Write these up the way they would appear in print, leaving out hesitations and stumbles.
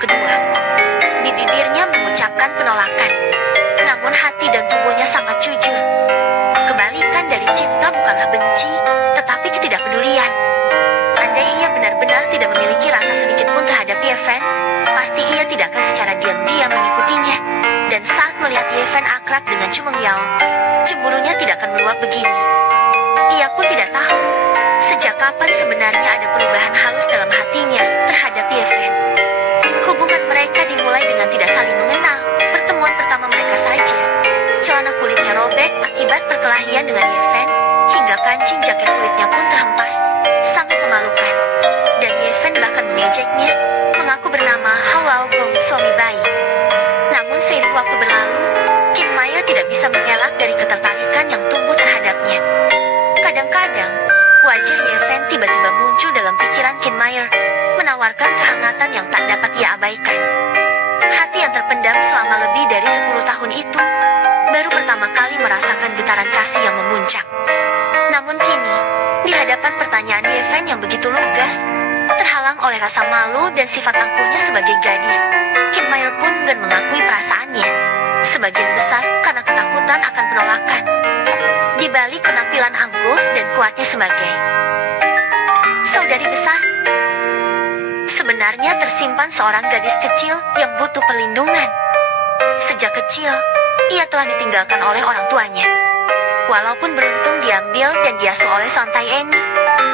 kedua. Di bibirnya mengucapkan penolakan. Namun hati dan tubuhnya sangat jujur. Kebalikan dari cinta bukanlah benci, tetapi ketidakpedulian. Andai ia benar-benar tidak memiliki rasa sedikit pun terhadap Yeven, pasti ia tidak akan secara diam-diam mengikutinya. Dan saat melihat Yeven akrab dengan Chu Mengyao, cemburunya tidak akan meluap begini. Ia pun tidak tahu sejak kapan sebenarnya ada perubahan halus dalam hatinya terhadap Yeven. Hubungan mereka dimulai dengan tidak saling mengenal. Pertemuan pertama mereka saja, celana kulitnya robek akibat perkelahian dengan Yeven, hingga kancing jaket kulitnya pun terhempas. Sangat memalukan. Dan Yeven bahkan mengejeknya, mengaku bernama Hao Lao Gong, suami bayi. Namun seiring waktu berlalu, Qin Maya tidak bisa mengelak dari ketertarikan yang tumbuh terhadapnya. Kadang-kadang, wajah Yeven tiba-tiba muncul dalam pikiran Qin Maya, menawarkan kehangatan yang tak dapat ia abaikan. Hati yang terpendam selama lebih dari 10 tahun itu, baru pertama kali merasakan getaran kasih yang memuncak. Namun kini, di hadapan pertanyaan Yeven yang begitu lugas, terhalang oleh rasa malu dan sifat angkuhnya sebagai gadis, Qin Maya pun enggan mengakui perasaannya. Sebagian besar karena ketakutan akan penolakan. Di balik penampilan angkuh dan kuatnya sebagai saudari besar, sebenarnya tersimpan seorang gadis kecil yang butuh perlindungan. Sejak kecil, ia telah ditinggalkan oleh orang tuanya. Walaupun beruntung diambil dan diasuh oleh Sontai Eni,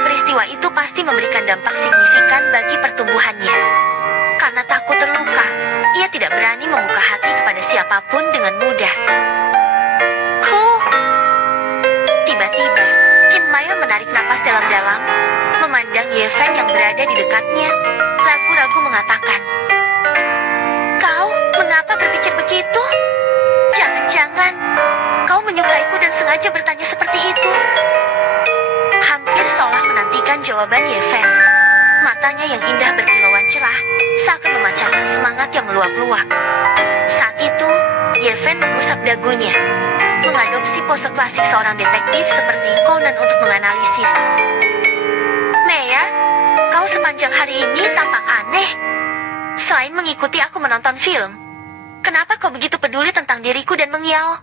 peristiwa itu pasti memberikan dampak signifikan bagi pertumbuhannya. Karena takut terluka, ia tidak berani membuka hati kepada siapapun dengan mudah. Tiba-tiba, Qin Maya menarik napas dalam-dalam, memandang Yeven yang berada di dekatnya, ragu-ragu mengatakan, "Kau, mengapa berpikir begitu? Jangan-jangan kau menyukaiku dan sengaja bertanya seperti itu?" Hampir seolah menantikan jawaban Yeven. Matanya yang indah berkilauan cerah, seakan memancarkan semangat yang meluap-luap. Saat itu, Yeven mengusap dagunya, mengadopsi pose klasik seorang detektif seperti Conan untuk menganalisis. "Meyer, kau sepanjang hari ini tampak aneh. Selain mengikuti aku menonton film, kenapa kau begitu peduli tentang diriku dan Mengyao?"